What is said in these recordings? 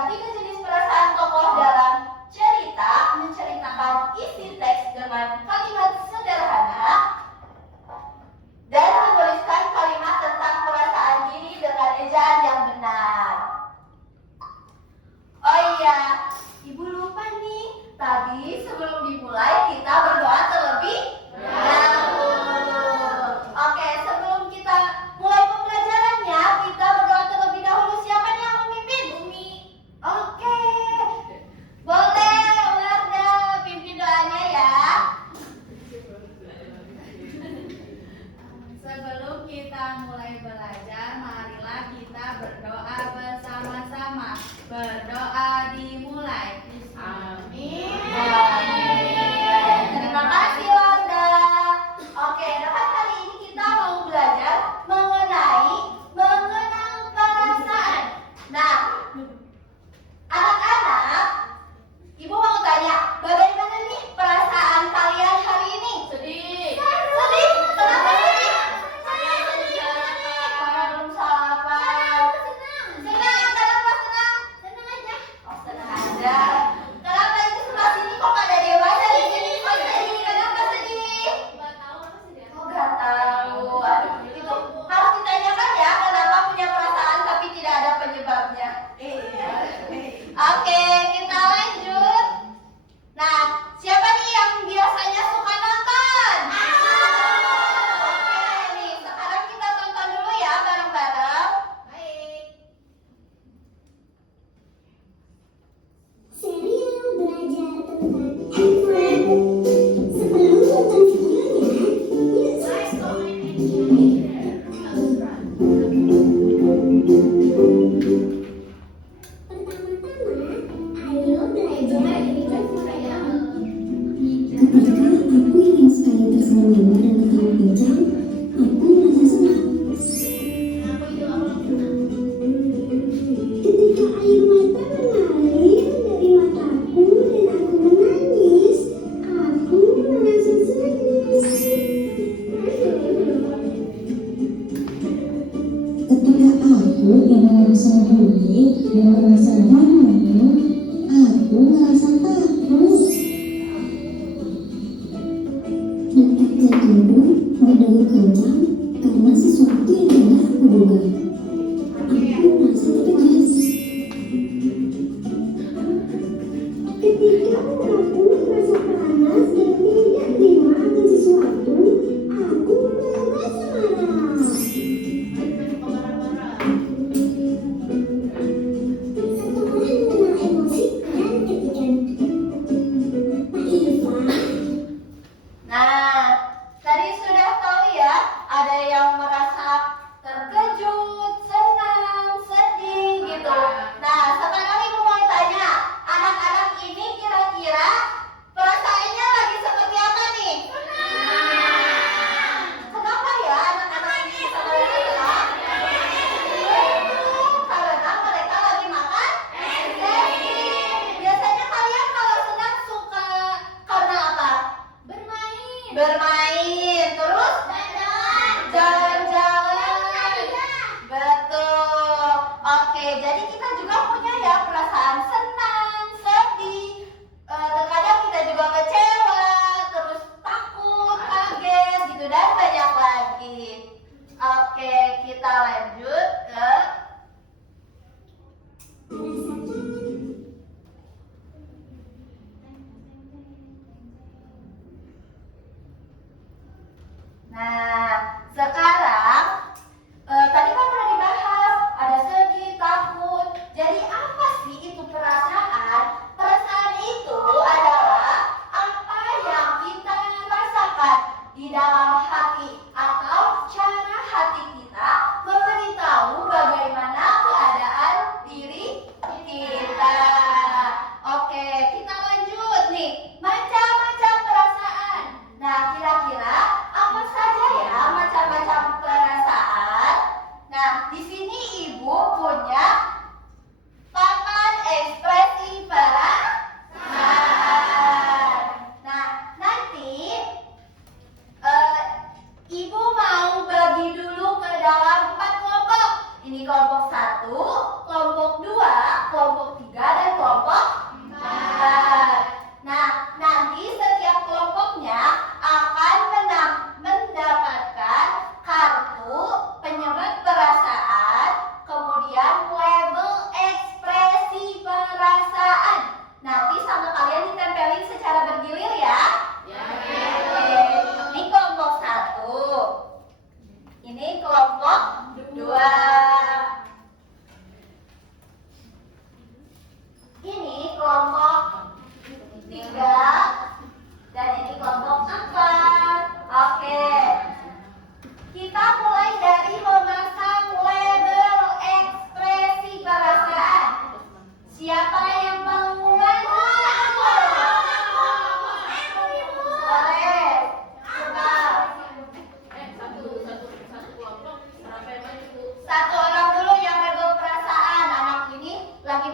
Tiga jenis perasaan tokoh dalam cerita menceritakan isi teks dengan kalimat sederhana dan menuliskan kalimat tentang perasaan diri dengan ejaan yang benar. Oh iya, Ibu lupa nih. Tadi sebelum dimulai kita berdoa terlebih dahulu. Oke, sebelum kita mulai pembelajarannya, kita berdoa terlebih dahulu. Siapa nih yang memimpin? Umi. Oke. Boleh, Warda pimpin doanya ya. Sebelum kita mulai belajar, marilah kita berdoa bersama-sama. Berdoa dimulai. Amin. Terima kasih Warda. Oke, nah hari ini kita mau belajar mengenai mengenal perasaan. Nah, anak-anak, Ibu mau tanya, bagaimana nih perasaan kalian hari ini? Sedih. Sedih? Kenapa sedih? Karena belum sarapan. Senang. Kenapa senang? Senang aja. Oh, senang aja. Kenapa itu sebelah sini kok ada dewasa di sini? Kok sedih? Kenapa sedih? Nggak tahu apa sih dia? Oh, nggak tahu. Aduh, itu harus ditanyakan ya kenapa punya perasaan tapi tidak ada penyebabnya. Iya. Oke, kita lanjut. Nah, siapa nih yang biasanya suka nonton? Oke nih, sekarang kita tonton dulu ya bareng-bareng. Baik. Serial belajar tentang Edward. Sebelum nonton videonya, yuk subscribe. Pertama-tama, ayo belajar dengan perayaan. Ketika aku ingin sekali bersama-sama dengan kamu bincang, aku merasa senang. Ketika air mata mengalir dari mataku dan aku menangis, aku merasa sedih. Ketika aku yang merasa sedih dan merasa malu, aku merasa takut. Detak jantungku berdegup kencang karena sesuatu yang tidak aku duga. Aku merasa terkejut.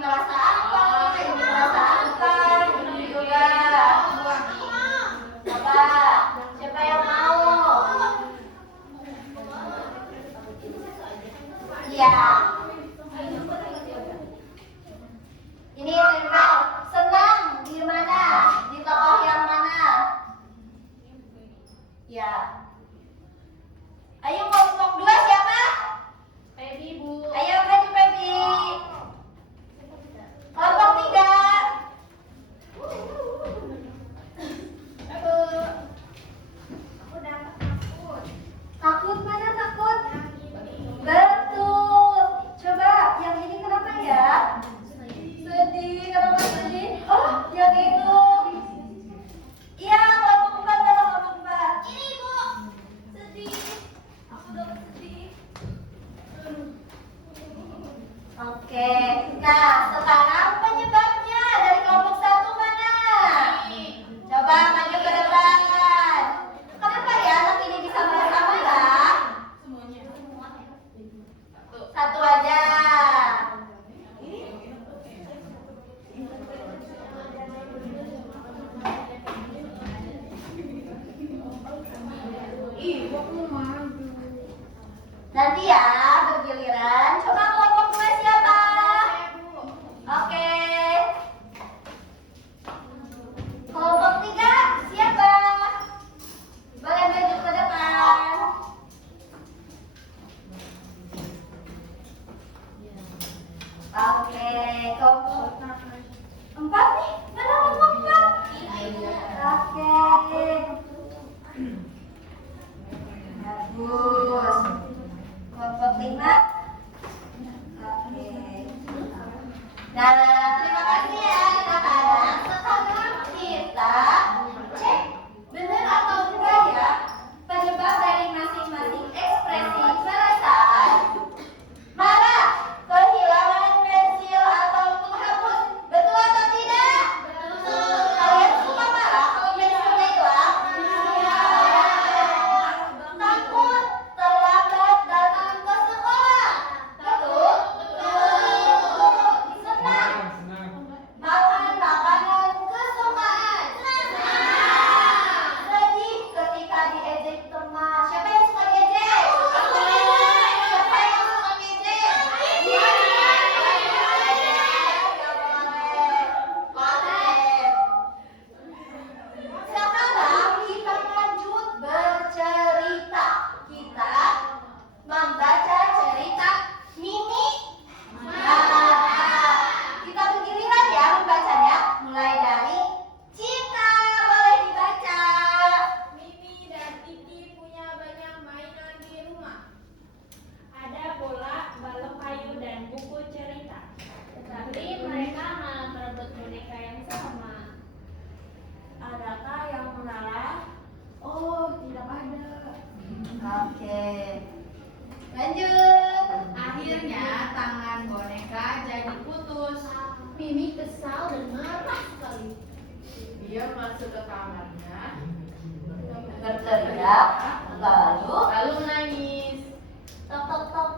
ngerasa apa? Ini ngerasa apa? Ini juga. Coba, siapa yang mau? Iya. Ini tempel. Senang di mana? Di tokoh yang mana? Ya. Ayo kelompok 2 siapa? Pebi, Bu. Ayo maju Pebi. Kelompok 3. Aku dapat takut. Takut mana takut? Betul. Coba yang ini kenapa ya? Sedih. Kenapa sedih? Oh, yang itu. Iya, kelompok 4 mana kelompok 4? Ini Bu. Sedih. Aku dapat sedih. Oke. Nah, sekarang penyebabnya dari kelompok 1 mana? Coba maju ke depan. Kenapa ya anak ini bisa marah-marah? Semuanya. Satu aja. Ih, aku maju. Nanti ya bergiliran. Coba kelompok 2 siapa? Saya, Bu. Oke. Kelompok 3 siapa? Boleh maju ke depan. Oke, kelompok 4 nih. Mana kelompok 4? Oke. Bagus. Kelompok 5. Oke. Nah, terima kasih ya anak-anak. Sekarang kita cek benar atau enggak ya penyebab dari masing-masing ekspresi perasaan. Marah, kehilangan pensil atau menghapus. Betul atau tidak? Betul. Kalian suka marah kalau pensilnya hilang? Iya. Takut, terlambat datang ke sekolah. Betul? Betul. Senang. Makan makanan kesukaan. Sedih ketika diejek teman. Siapa yang suka diejek? Siapa yang suka diejek? Sekarang kita lanjut bercerita. Kita membaca cerita Mimi. Kita bergiliran ya membacanya. Mulai dari Cinta, boleh dibaca. Mimi dan Kiki punya banyak mainan di rumah. Ada bola, balok kayu, dan buku cerita. Tetapi mereka malah berebut boneka yang sama. Adakah yang mengalah? Oh, tidak ada. Oke. Lanjut. Akhirnya tangan boneka jadi putus. Mimi kesal dan marah sekali. Dia masuk ke kamarnya, Berteriak. Lalu nangis. tok tok tok.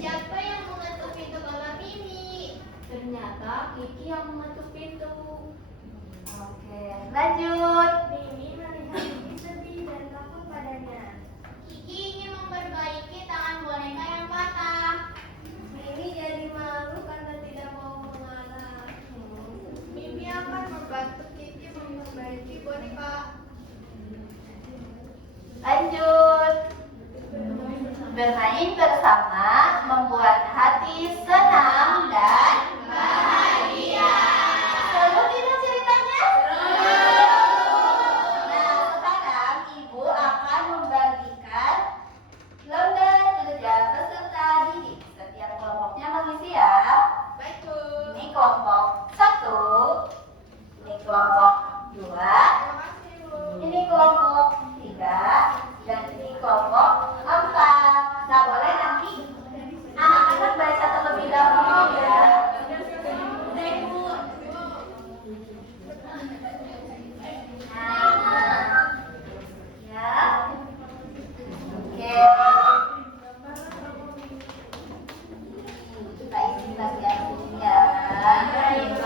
Siapa yang mengetuk pintu kamar Mimi? Ternyata Kiki yang mengetuk pintu. Oke. Lanjut. Mimi melihat Kiki sedih dan takut padanya. Kiki ingin memperbaiki tangan boneka yang patah. Mimi jadi malu karena tidak mau mengalah. Mimi akan membantu Kiki memperbaiki boneka. Lanjut. Bermain bersama membuat hati senang dan bahagia. Seru tidak ceritanya? Nah, sekarang ibu akan membagikan lembar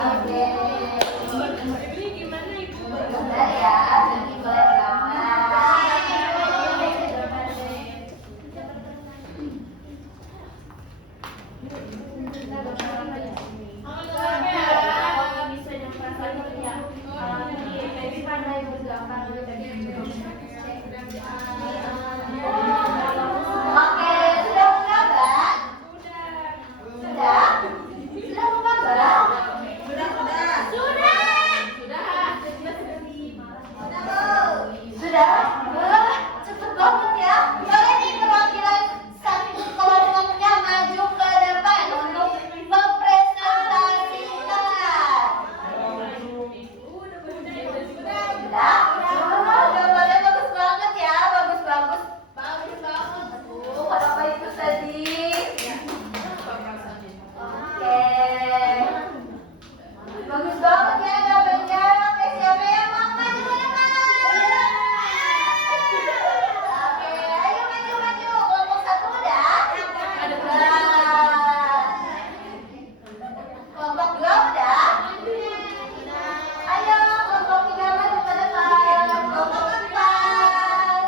Oke. Ini gimana Ibu? Bentar ya, ini boleh Bisa yang perasaan ya. Jadi pandai bergambar. Oke, sudah menggambar? Sudah? Sudah menggambar? Sudah? Wah, cepet banget ya. Boleh nih perwakilan satu kelompoknya maju ke depan untuk mempresentasikan. Sudah? Wah, gambarnya bagus banget ya. Bagus banget. Aduh, kenapa itu sedih? Oke. Bagus banget ya gambarnya. Oke, siapa yang mau maju ke depan? Oke, ayo maju. Kelompok satu udah? Kelompok dua udah? Ayo, kelompok tiga maju ke depan. Kelompok empat.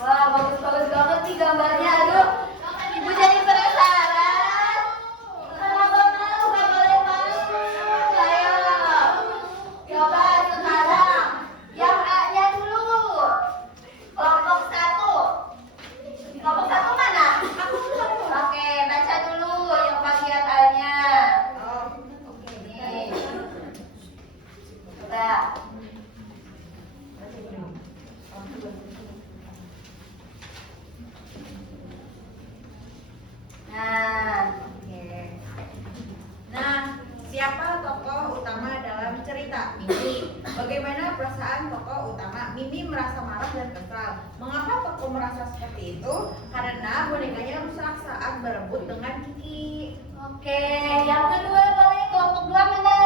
Wah, bagus banget nih gambarnya. Aduh, Ibu jadi penasaran. Kenapa mau? Gak boleh malu. Ayo. Coba sekarang yang A-nya dulu. Kelompok satu. Kelompok satu mana? Oke, baca dulu yang bagian A-nya. Nih. Coba. Nah, Nah, siapa tokoh utama dalam cerita? Mimi. Bagaimana perasaan tokoh utama? Mimi merasa marah dan kesal. Mengapa tokoh merasa seperti itu? Karena bonekanya rusak saat berebut dengan Kiki. oke. Yang kedua boleh kelompok dua mana?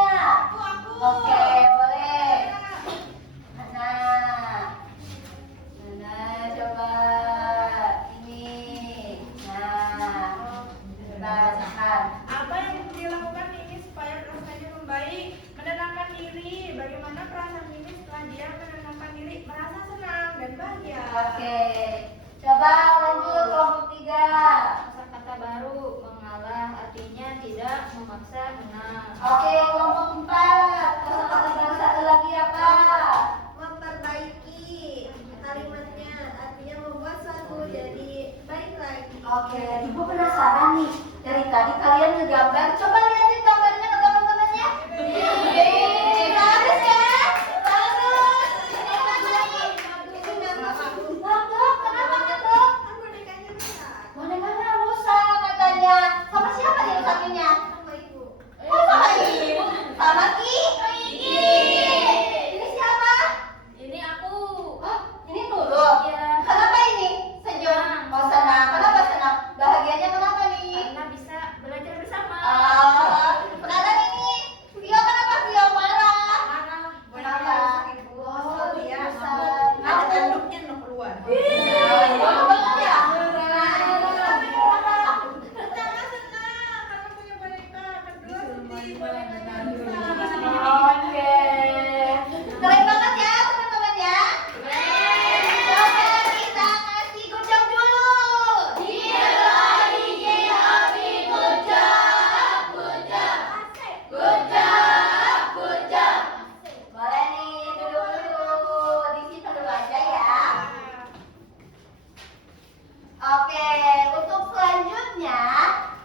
Oke, boleh. Mana? Mana coba? Ini. Nah, coba Sahan. Apa yang dilakukan Mimi supaya perasaannya membaik? Menenangkan diri. Bagaimana perasaan Mimi setelah dia menenangkan diri? Merasa senang dan bahagia. Oke, coba lanjut kelompok tiga. Kata baru mengalah artinya tidak memaksa menang. Oke, kelompok empat. Kata baru satu lagi apa? Memperbaiki kalimatnya, artinya membuat suatu jadi baik lagi. Oke, Ibu penasaran nih. Dari tadi kalian ngegambar. Coba lihatin gambarnya ke teman-temannya. Bagus ya? Bagus. Ini apa nih? Ngantuk. Kenapa ngantuk? Kan bonekanya rusak. Bonekanya rusak katanya. Sama siapa dia rusakinnya? Sama ibu. Oh, sama Ibu. Sama Ki. Ini siapa? Ini aku. Oh, ini Nurul. Iya. Kenapa ini? Senyum. Oh, senang. Kenapa senang? Bahagianya kenapa nih? Karena bisa belajar bersama. Sekarang ini Vio kenapa Vio marah? Kenapa? Oh, Dia rusak. ada tanduknya no keluar. Bagus banget ya? Pertama senang karena punya boneka, kedua sedih bonekanya rusak. Oke. Keren banget ya teman-teman ya. Coba kita ngasih gocap dulu. Boleh nih duduk dulu. Di situ dulu aja ya. Oke, untuk selanjutnya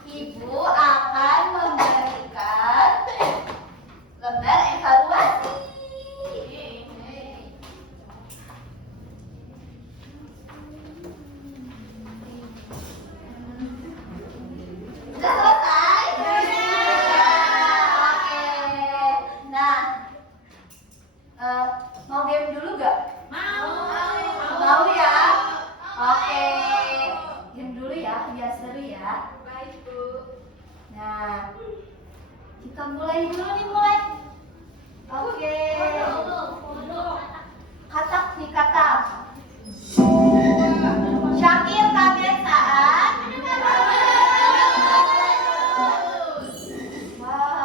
Ibu akan memberikan lembar evaluasi. Sudah selesai? Oke. Nah, mau game dulu gak? Mau ya? Oke. Game dulu ya, biar seru ya. Baik, Bu. Nah, kita mulai dulu nih mulai. Oke. Katak nih katak. Syakir kaget saat. Wah,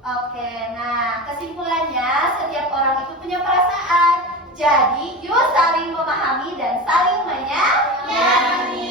Oke, nah kesimpulannya setiap orang itu punya perasaan. Jadi yuk saling memahami dan saling menyayangi.